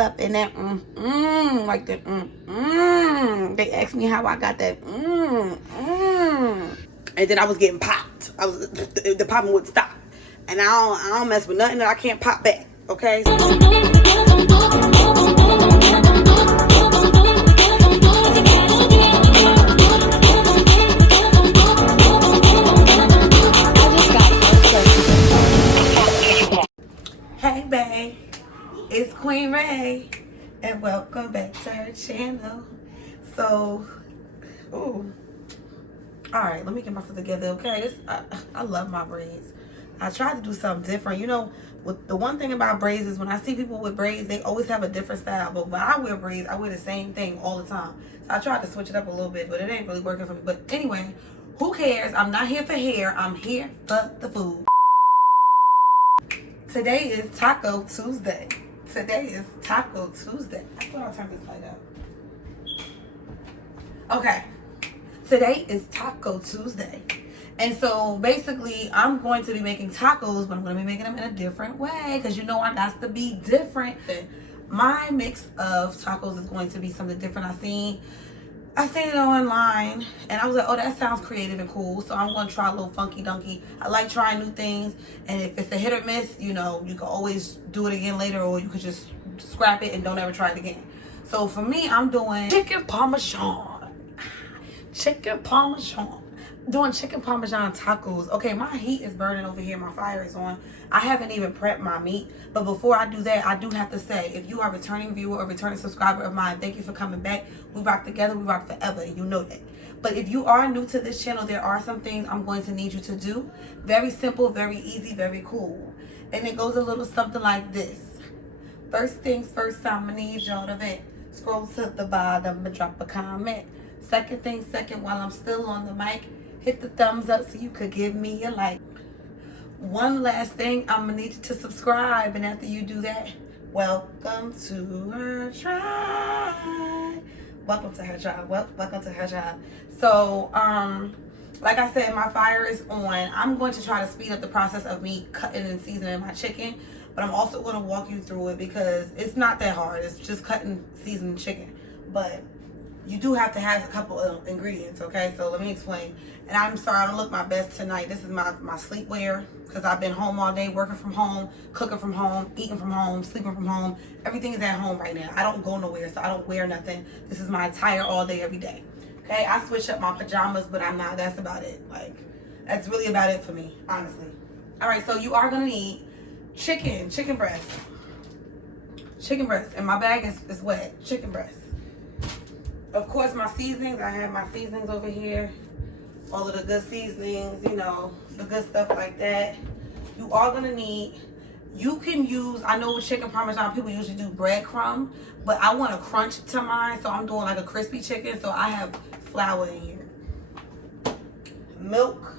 up in that like that They asked me how I got that and then I was getting popped. The popping would stop, and I don't mess with nothing that I can't pop back. Okay. Hey babe, it's Queen Ray, and welcome back to her channel. So, ooh, all right, let me get myself together. Okay, I love my braids. I tried to do something different. You know, with the one thing about braids is when I see people with braids, they always have a different style. But when I wear braids, I wear the same thing all the time. So I tried to switch it up a little bit, but it ain't really working for me. But anyway, who cares? I'm not here for hair. I'm here for the food. Today is Taco Tuesday. Today is Taco Tuesday. I thought I'll turn this light up. Okay. Today is Taco Tuesday. And so basically I'm going to be making tacos, but I'm going to be making them in a different way because you know I got to be different. My mix of tacos is going to be something different. I seen it online and I was like, oh, that sounds creative and cool. So I'm going to try a little funky dunky. I like trying new things. And if it's a hit or miss, you know, you can always do it again later, or you could just scrap it and don't ever try it again. So for me, I'm doing chicken Parmesan. Chicken Parmesan. Doing chicken Parmesan tacos. Okay, my heat is burning over here. My fire is on. I haven't even prepped my meat. But before I do that, I do have to say, if you are a returning viewer or returning subscriber of mine, thank you for coming back. We rock together. We rock forever. You know that. But if you are new to this channel, there are some things I'm going to need you to do. Very simple, very easy, very cool. And it goes a little something like this. First things first, I'm going to need y'all to vent. Scroll to the bottom and drop a comment. Second thing second, while I'm still on the mic, hit the thumbs up so you could give me a like. One last thing, I'm gonna need you to subscribe, and after you do that, welcome to her tribe. Welcome to her tribe. Welcome to her tribe. So, like I said, my fire is on. I'm going to try to speed up the process of me cutting and seasoning my chicken, but I'm also going to walk you through it because it's not that hard. It's just cutting, seasoning chicken, but you do have to have a couple of ingredients, okay? So let me explain. And I'm sorry, I don't look my best tonight. This is my sleepwear because I've been home all day, working from home, cooking from home, eating from home, sleeping from home. Everything is at home right now. I don't go nowhere, so I don't wear nothing. This is my attire all day, every day. Okay, I switch up my pajamas, but I'm not, that's about it. Like, that's really about it for me, honestly. All right, so you are gonna need chicken breast. Chicken breast, and my bag is wet, chicken breast. Of course, my seasonings, I have my seasonings over here. All of the good seasonings, you know, the good stuff like that. You are gonna need, you can use, I know with chicken Parmesan, people usually do breadcrumb, but I want a crunch to mine, so I'm doing like a crispy chicken, so I have flour in here. Milk.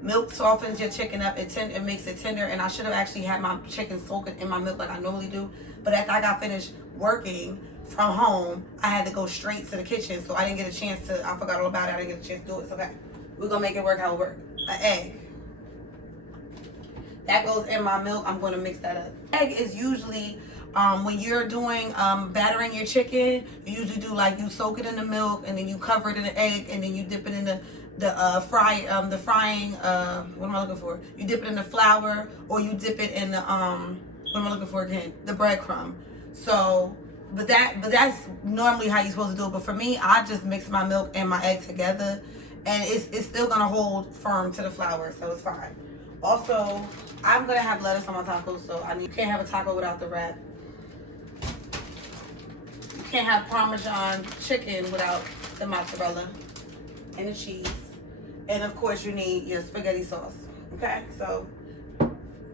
Milk softens your chicken up, it makes it tender, and I should have actually had my chicken soaking in my milk like I normally do, but after I got finished working from home, I had to go straight to the kitchen, so I didn't get a chance to, I forgot all about it, I didn't get a chance to do it. It's okay. We're gonna make it work how it works. An egg. That goes in my milk. I'm gonna mix that up. Egg is usually, when you're doing battering your chicken, you usually do like, you soak it in the milk, and then you cover it in the egg, and then you dip it in the frying, what am I looking for? You dip it in the flour, or you dip it in the, what am I looking for again? The breadcrumb. So, but that's normally how you're supposed to do it. But for me, I just mix my milk and my egg together, and it's still gonna hold firm to the flour, so it's fine. Also, I'm gonna have lettuce on my tacos, so you can't have a taco without the wrap. You can't have Parmesan chicken without the mozzarella and the cheese, and of course you need your spaghetti sauce. Okay, so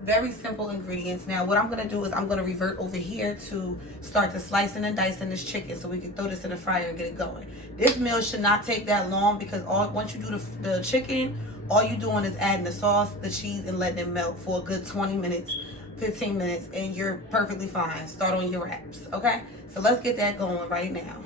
very simple ingredients. Now what I'm gonna do is I'm gonna revert over here to start to slicing and dicing this chicken so we can throw this in the fryer and get it going. This meal should not take that long because once you do the chicken, all you're doing is adding the sauce, the cheese, and letting it melt for a good 20 minutes, 15 minutes, and you're perfectly fine. Start on your wraps, okay? So let's get that going right now.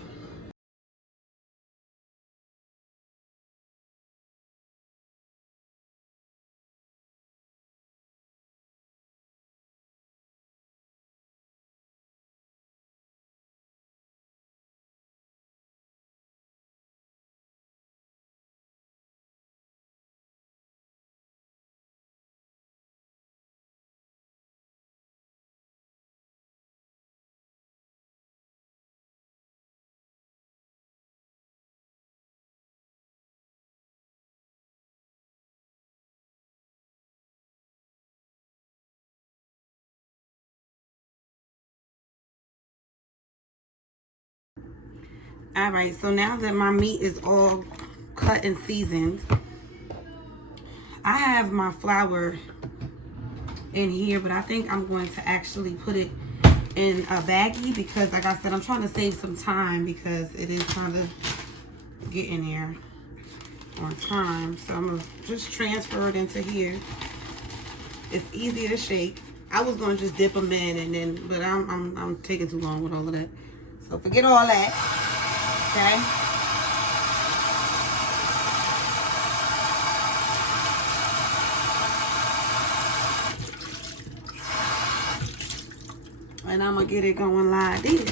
All right, so now that my meat is all cut and seasoned, I have my flour in here, but I think I'm going to actually put it in a baggie because, like I said, I'm trying to save some time because it is kind of getting there on time. So I'm gonna just transfer it into here. It's easy to shake. I was gonna just dip them in and then, but I'm taking too long with all of that. So forget all that. Okay. And I'm gonna get it going like this.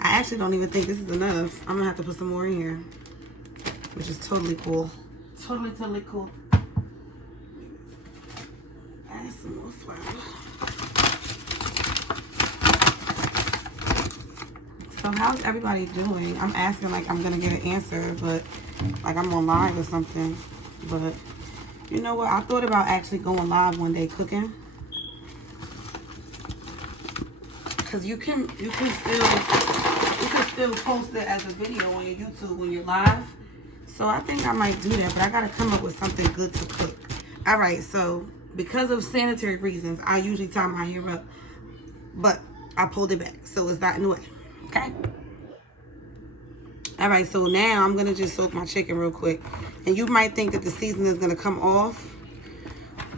I actually don't even think this is enough. I'm gonna have to put some more in here, which is totally cool. Totally cool. Add some more flour. So how's everybody doing? I'm asking like I'm gonna get an answer, but like I'm on live or something. But you know what? I thought about actually going live one day cooking. Cause you can still post it as a video on your YouTube when you're live. So I think I might do that, but I gotta come up with something good to cook. All right, so because of sanitary reasons, I usually tie my hair up, but I pulled it back, so it's not in the way, okay? All right, so now I'm gonna just soak my chicken real quick. And you might think that the seasoning is gonna come off,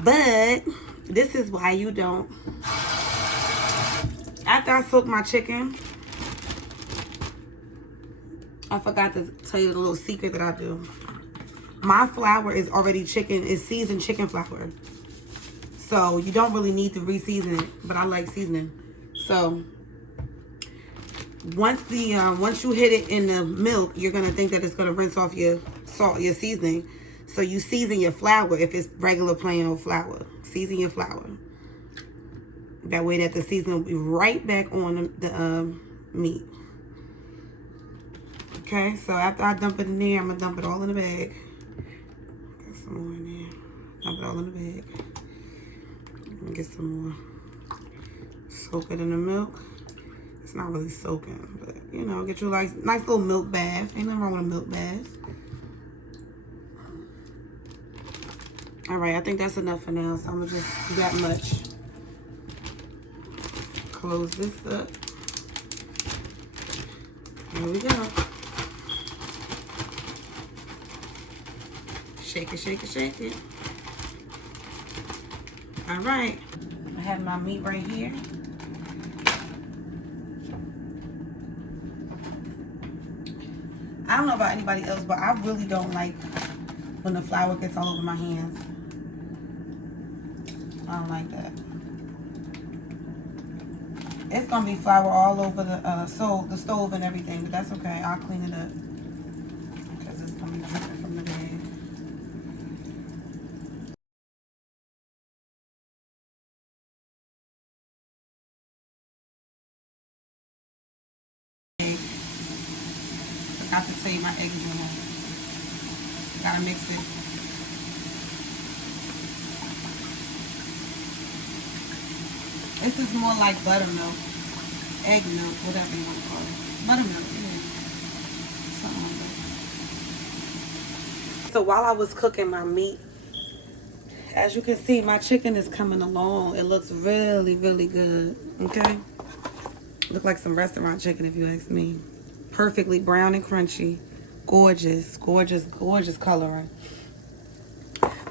but this is why you don't. After I soak my chicken, I forgot to tell you the little secret that I do. My flour is already seasoned chicken flour. So you don't really need to re-season it, but I like seasoning. So once you hit it in the milk, you're gonna think that it's gonna rinse off your salt, your seasoning. So you season your flour if it's regular plain old flour. Season your flour. That way that the seasoning will be right back on the meat. Okay, so after I dump it in there, I'm gonna dump it all in the bag. Get some more in there. Dump it all in the bag. And get some more. Soak it in the milk. It's not really soaking, but you know, get you like nice little milk bath. Ain't nothing wrong with a milk bath. All right, I think that's enough for now. So I'm gonna just do that much. Close this up. Here we go. Shake it, shake it, shake it. All right. I have my meat right here. I don't know about anybody else, but I really don't like when the flour gets all over my hands. I don't like that. It's gonna be flour all over the stove and everything, but that's okay. I'll clean it up because it's gonna be dripping from the bag. Forgot to tell you my eggs in there. Gotta mix it. This is more like buttermilk, egg milk, whatever you want to call it. Buttermilk, yeah. Something like that. So while I was cooking my meat, as you can see, my chicken is coming along. It looks really, really good, okay? Look like some restaurant chicken if you ask me. Perfectly brown and crunchy. Gorgeous, gorgeous, gorgeous coloring.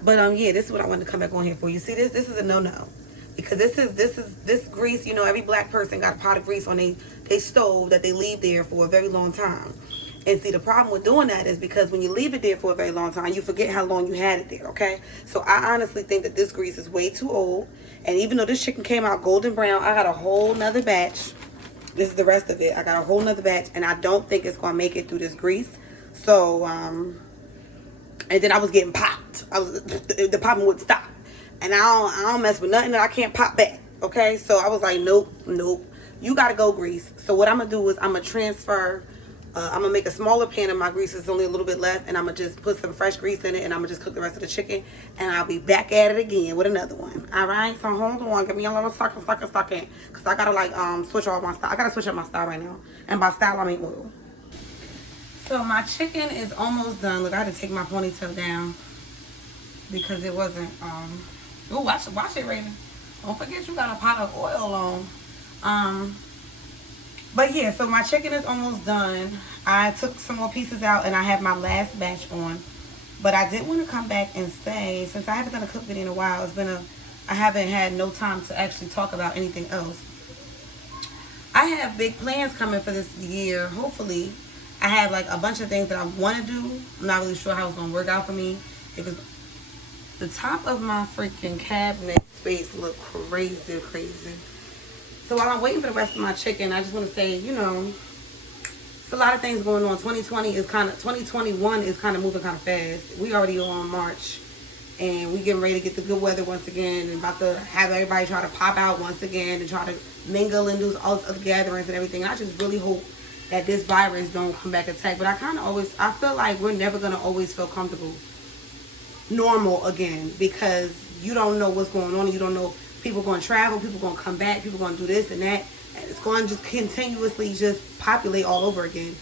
But yeah, this is what I wanted to come back on here for. You see this? This is a no-no. Because this grease, you know, every black person got a pot of grease on they stove that they leave there for a very long time. And see, the problem with doing that is because when you leave it there for a very long time, you forget how long you had it there, okay? So I honestly think that this grease is way too old. And even though this chicken came out golden brown, I got a whole nother batch. This is the rest of it. I got a whole nother batch, and I don't think it's going to make it through this grease. So, and then I was getting popped. The popping wouldn't stop. And I don't mess with nothing that I can't pop back, okay? So I was like, nope. You got to go grease. So what I'm going to do is I'm going to transfer, I'm going to make a smaller pan of my grease. There's only a little bit left. And I'm going to just put some fresh grease in it. And I'm going to just cook the rest of the chicken. And I'll be back at it again with another one. All right? So hold on. Give me a little second. Because I got to, like, switch off my style. I got to switch up my style right now. And by style, I mean oil. So my chicken is almost done. Look, I had to take my ponytail down because it wasn't, oh, watch it, Raven. Don't forget you got a pot of oil on. But yeah, so my chicken is almost done. I took some more pieces out and I have my last batch on. But I did want to come back and say, since I haven't done a cook video in a while, I haven't had no time to actually talk about anything else. I have big plans coming for this year, hopefully. I have like a bunch of things that I want to do. I'm not really sure how it's going to work out for me. Because the top of my freaking cabinet space look crazy. So while I'm waiting for the rest of my chicken, I just want to say, you know, it's a lot of things going on. 2021 is kind of moving kind of fast. We already on March. And we getting ready to get the good weather once again. And about to have everybody try to pop out once again. And try to mingle and do all this other gatherings and everything. I just really hope that this virus don't come back attack. But I feel like we're never going to always feel comfortable, normal again, because you don't know what's going on. You don't know, people going to travel, people going to come back, people going to do this and that. And it's going to just continuously just populate all over again.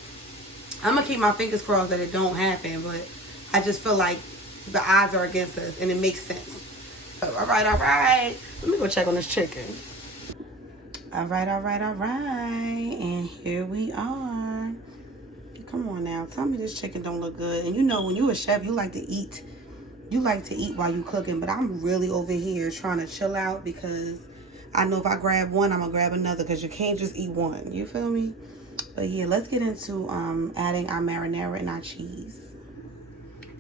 I'm going to keep my fingers crossed that it don't happen, but I just feel like the odds are against us and it makes sense. So, all right. Let me go check on this chicken. All right. And here we are. Come on now. Tell me this chicken don't look good. And you know, when you're a chef, you like to eat. You like to eat while you cooking. But I'm really over here trying to chill out because I know if I grab one, I'm going to grab another because you can't just eat one. You feel me? But yeah, let's get into adding our marinara and our cheese.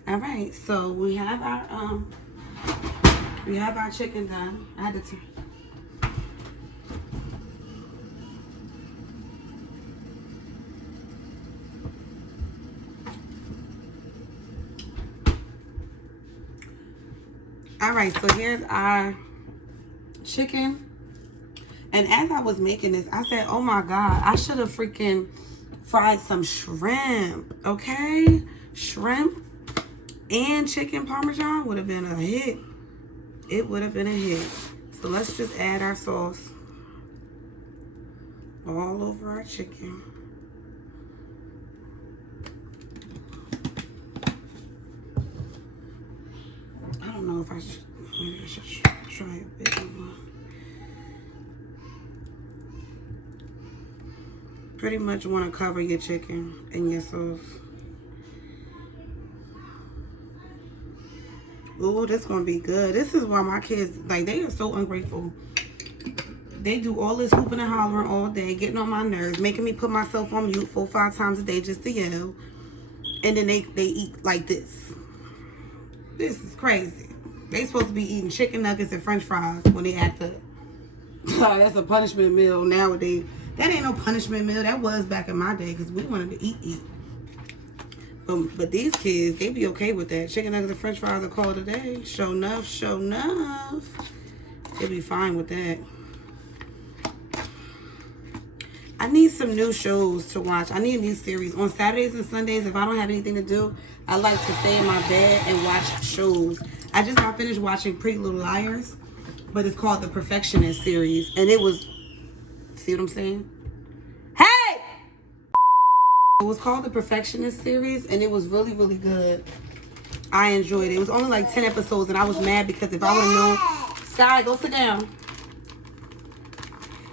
All right. So we have our chicken done. I had to All right, so here's our chicken. And as I was making this, I said, oh my God, I should have freaking fried some shrimp, okay? Shrimp and chicken Parmesan would have been a hit. It would have been a hit. So let's just add our sauce all over our chicken. I don't know if maybe I should try a bit more. Pretty much want to cover your chicken and your sauce. Ooh, this gonna be good. This is why my kids, like, they are so ungrateful. They do all this hooping and hollering all day, getting on my nerves, making me put myself on mute 4 or 5 times a day just to yell. And then they eat like this. This is crazy. They supposed to be eating chicken nuggets and french fries when they act up. That's a punishment meal nowadays. That ain't no punishment meal. That was back in my day because we wanted to eat. But these kids, they be okay with that. Chicken nuggets and french fries are called a day. Show enough. They be fine with that. I need some new shows to watch. I need a new series. On Saturdays and Sundays, if I don't have anything to do, I like to stay in my bed and watch shows. I just got finished watching Pretty Little Liars, but it's called the Perfectionist series. And it was, see what I'm saying? Hey! It was called the Perfectionist series, and it was really, really good. I enjoyed it. It was only like 10 episodes, and I was mad because if I would have known... Sky, go sit down.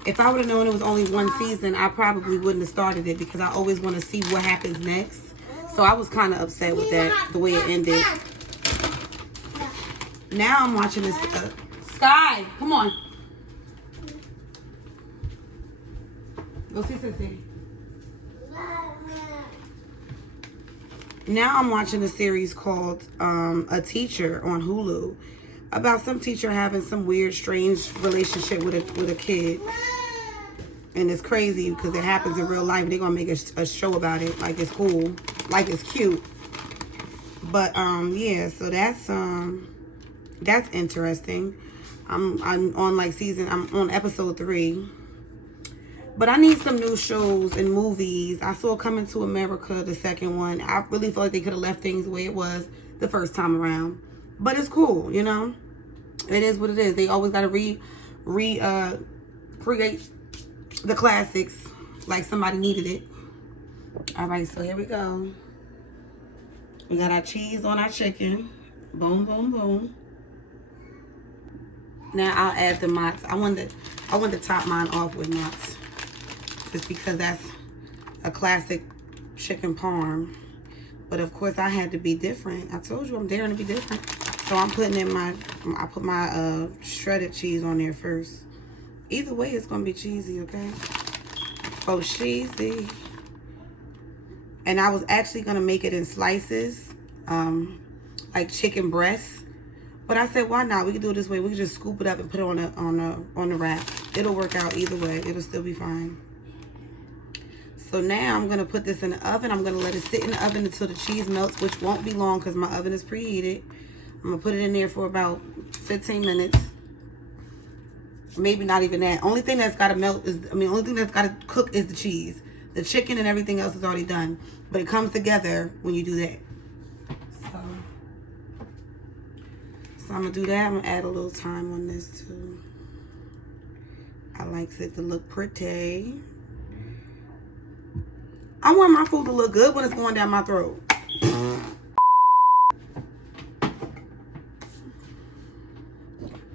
If I would have known it was only 1 season, I probably wouldn't have started it because I always want to see what happens next. So I was kind of upset with that, the way it ended. Now I'm watching this. Sky, come on. Go see Sissy. Now I'm watching a series called A Teacher on Hulu about some teacher having some weird, strange relationship with a kid. And it's crazy because it happens in real life. They're going to make a show about it like it's cool, like it's cute. But, yeah, so that's interesting. I'm on I'm on episode 3. But I need some new shows and movies. I saw Coming to America, the second one. I really felt like they could have left things the way it was the first time around. But it's cool, you know? It is what it is. They always got to create the classics like somebody needed it. All right, so here we go. We got our cheese on our chicken. Boom, boom, boom. Now I'll add the mozz. I want to top mine off with mozz, just because that's a classic chicken parm. But of course I had to be different. I told you I'm daring to be different. So I'm putting in I put my shredded cheese on there first. Either way, it's gonna be cheesy, okay? Oh, cheesy. And I was actually gonna make it in slices, like chicken breasts. But I said, why not? We can do it this way. We can just scoop it up and put it on the wrap. It'll work out either way. It'll still be fine. So now I'm gonna put this in the oven. I'm gonna let it sit in the oven until the cheese melts, which won't be long because my oven is preheated. I'm gonna put it in there for about 15 minutes. Maybe not even that. Only thing that's gotta melt is, only thing that's gotta cook is the cheese. The chicken and everything else is already done. But it comes together when you do that. So I'm gonna do that. I'm gonna add a little thyme on this too. I like it to look pretty. I want my food to look good when it's going down my throat.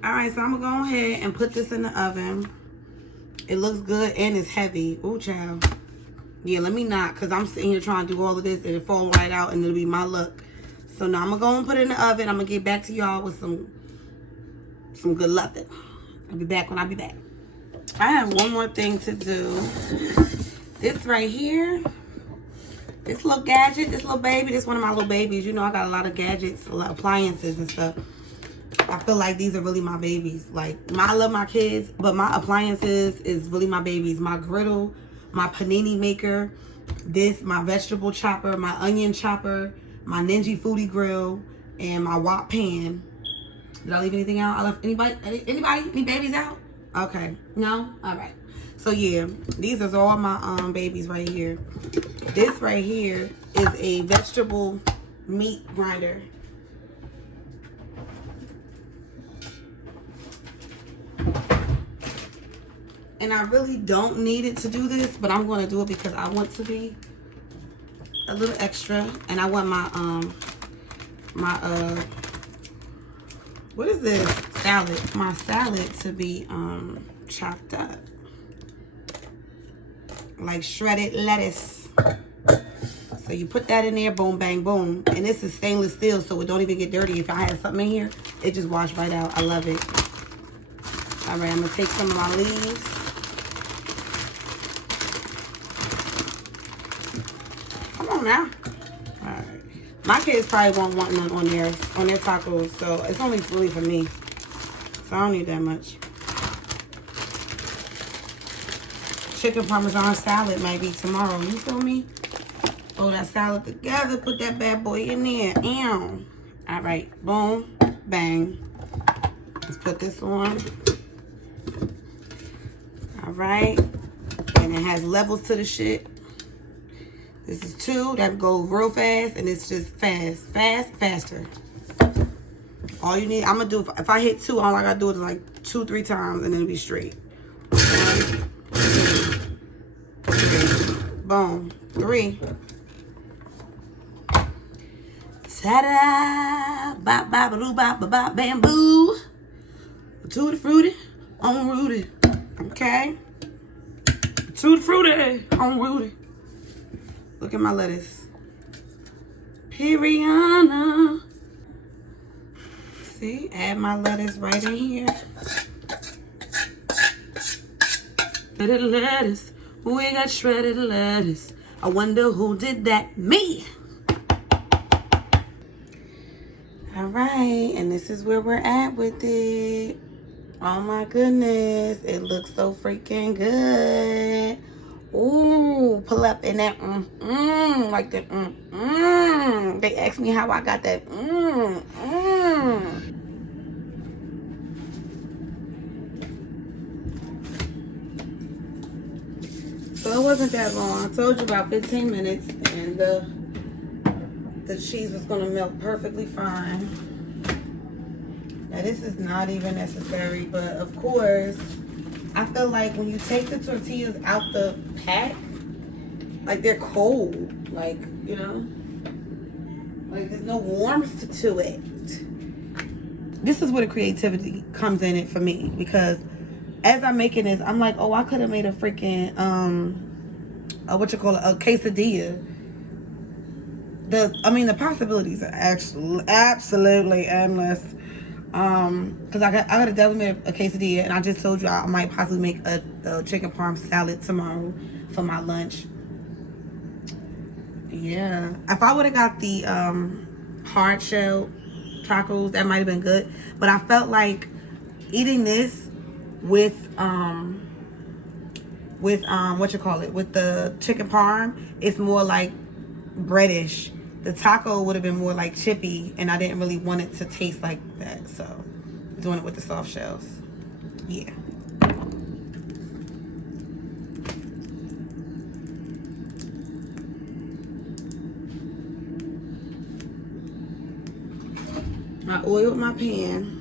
Alright, so I'm gonna go ahead and put this in the oven. It looks good and it's heavy. Ooh, child. Yeah, let me not, because I'm sitting here trying to do all of this and it fall right out and it'll be my luck. So now I'm gonna go and put it in the oven. I'm gonna get back to y'all with some good loving. I'll be back when I be back. I have one more thing to do. This right here, this little gadget, this little baby, this one of my little babies. You know I got a lot of gadgets, a lot of appliances and stuff. I feel like these are really my babies. Like, I love my kids, but my appliances is really my babies. My griddle, my panini maker, this, my vegetable chopper, my onion chopper, my Ninja Foodie grill, and my wok pan. Did I leave anything out? I left anybody? Any babies out? Okay. No? All right. So yeah, these are all my babies right here. This right here is a vegetable meat grinder. And I really don't need it to do this, but I'm going to do it because I want to be a little extra. And I want my what is this? Salad. My salad to be chopped up. Like shredded lettuce. So you put that in there, boom, bang, boom. And this is stainless steel, so it don't even get dirty. If I had something in here, it just washed right out. I love it. All right, I'm going to take some of my leaves. Come on now. All right. My kids probably won't want none on their tacos, so it's only really for me. So I don't need that much. Chicken Parmesan salad might be tomorrow. You feel me? Throw that salad together. Put that bad boy in there. Ew. All right. Boom. Bang. Let's put this on. All right. And it has levels to the shit. This is 2 that go real fast, and it's just fast, faster. All you need, I'm gonna do, if I hit 2, all I gotta do is like 2-3 times, and then it'll be straight. 1, 2, 3. Boom. 3. Ta-da! Bop, bop, doo, bop, bop, bop, bamboo. Tutti frutti on Rudy. Okay? Tutti frutti on Rudy. Look at my lettuce. Piriana. See, add my lettuce right in here. Shredded lettuce. We got shredded lettuce. I wonder who did that. Me. All right, and this is where we're at with it. Oh my goodness, it looks so freaking good. Ooh, pull up in that like that They asked me how I got that So it wasn't that long. I told you about 15 minutes, and the cheese was gonna melt perfectly fine. Now this is not even necessary, but of course, I feel like when you take the tortillas out the pack, like they're cold. Like, you know, like there's no warmth to it. This is where the creativity comes in it for me, because as I'm making this, I'm like, oh, I could have made a freaking a quesadilla. The possibilities are actually absolutely endless. Because I could have definitely made a quesadilla, and I just told you I might possibly make a chicken parm salad tomorrow for my lunch. Yeah, if I would have got the hard shell tacos, that might have been good. But I felt like eating this with with the chicken parm, it's more like breadish. The taco would have been more like chippy, and I didn't really want it to taste like that, so doing it with the soft shells. Yeah. I oiled my pan.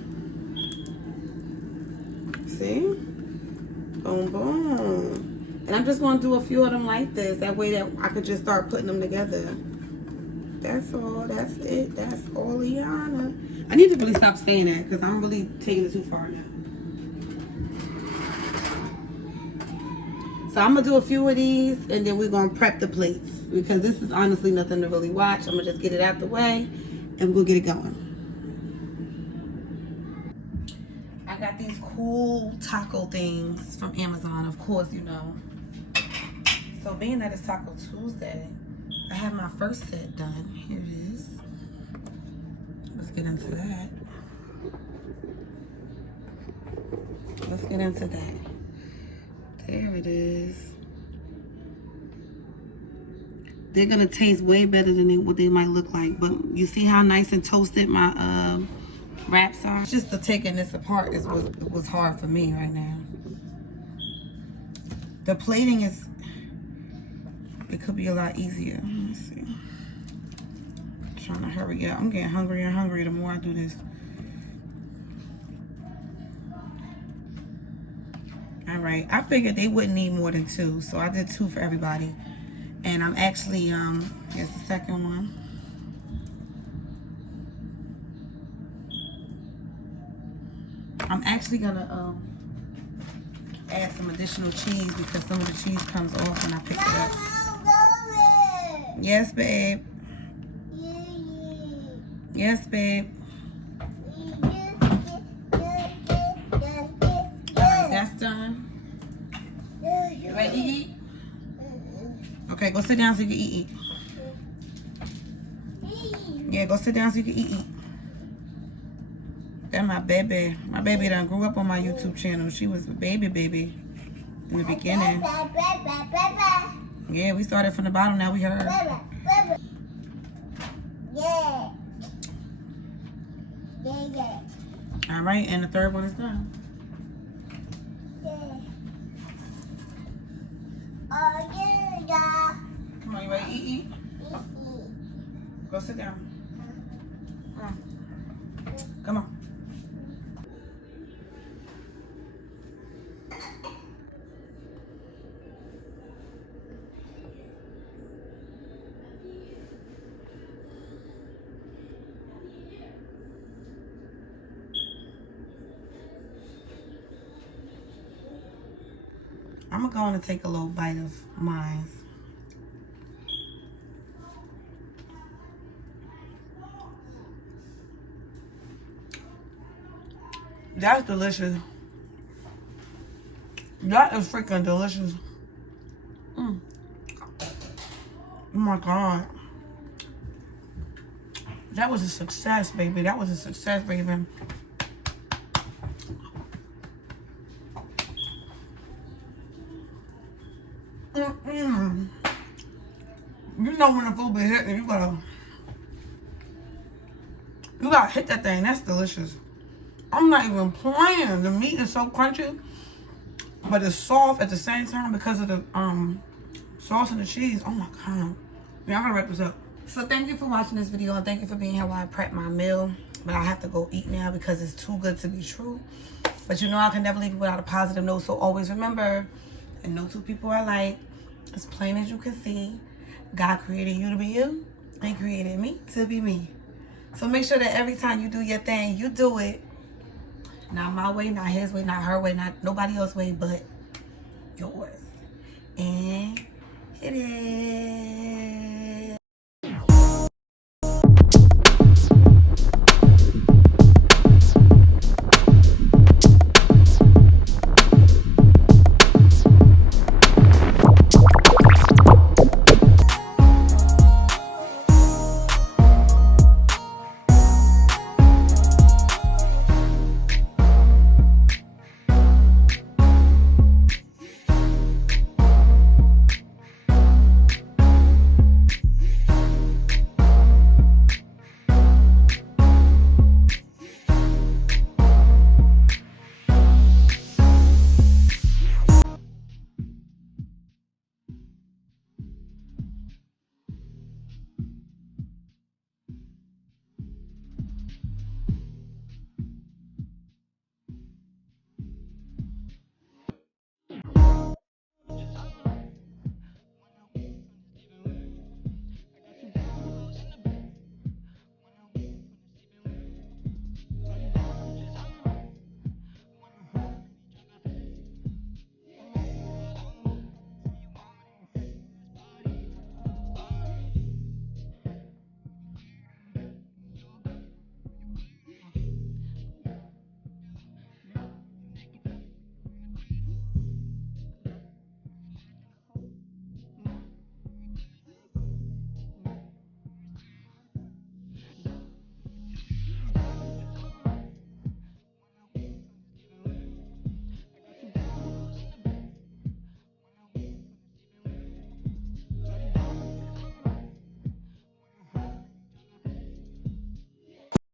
See? Boom, boom. And I'm just going to do a few of them like this. That way that I could just start putting them together. That's all. That's it. That's all, Liana. I need to really stop saying that because I'm really taking it too far now. So I'm going to do a few of these and then we're going to prep the plates. Because this is honestly nothing to really watch. I'm going to just get it out the way and we'll get it going. I got these cool taco things from Amazon, of course, you know. So being that it's Taco Tuesday, I have my first set done. Here it is. Let's get into that. Let's get into that. There it is. They're gonna taste way better than what they might look like. But you see how nice and toasted my wraps are? Just the taking this apart is what was hard for me right now. The plating is, it could be a lot easier. Let me see. I'm trying to hurry up. I'm getting hungrier and hungrier the more I do this. All right, I figured they wouldn't need more than 2, so I did 2 for everybody. And I'm actually, here's the second one. I'm actually gonna add some additional cheese because some of the cheese comes off when I pick it up. Yes, babe. Yes, babe. Alright, that's done. You ready to eat? Okay, go sit down so you can eat. Yeah, go sit down so you can eat. That's my baby. My baby done grew up on my YouTube channel. She was a baby in the beginning. Yeah, we started from the bottom. Now we heard. Yeah. All right, and the third one is done. Come on, you ready to eat? Go sit down. Come on. I'm going to take a little bite of mine. That's delicious. That is freaking delicious. Oh my God. That was a success, baby. That was a success, baby. You know when the food be hitting, you gotta hit that thing. That's delicious. I'm not even playing. The meat is so crunchy, but it's soft at the same time because of the sauce and the cheese. Oh my God. Yeah, I gotta wrap this up. So thank you for watching this video and thank you for being here while I prep my meal. But I have to go eat now because it's too good to be true. But you know I can never leave it without a positive note. So always remember, and no two people are alike. As plain as you can see, God created you to be you and created me to be me. So make sure that every time you do your thing, you do it not my way, not his way, not her way, not nobody else's way, but yours. And hit it.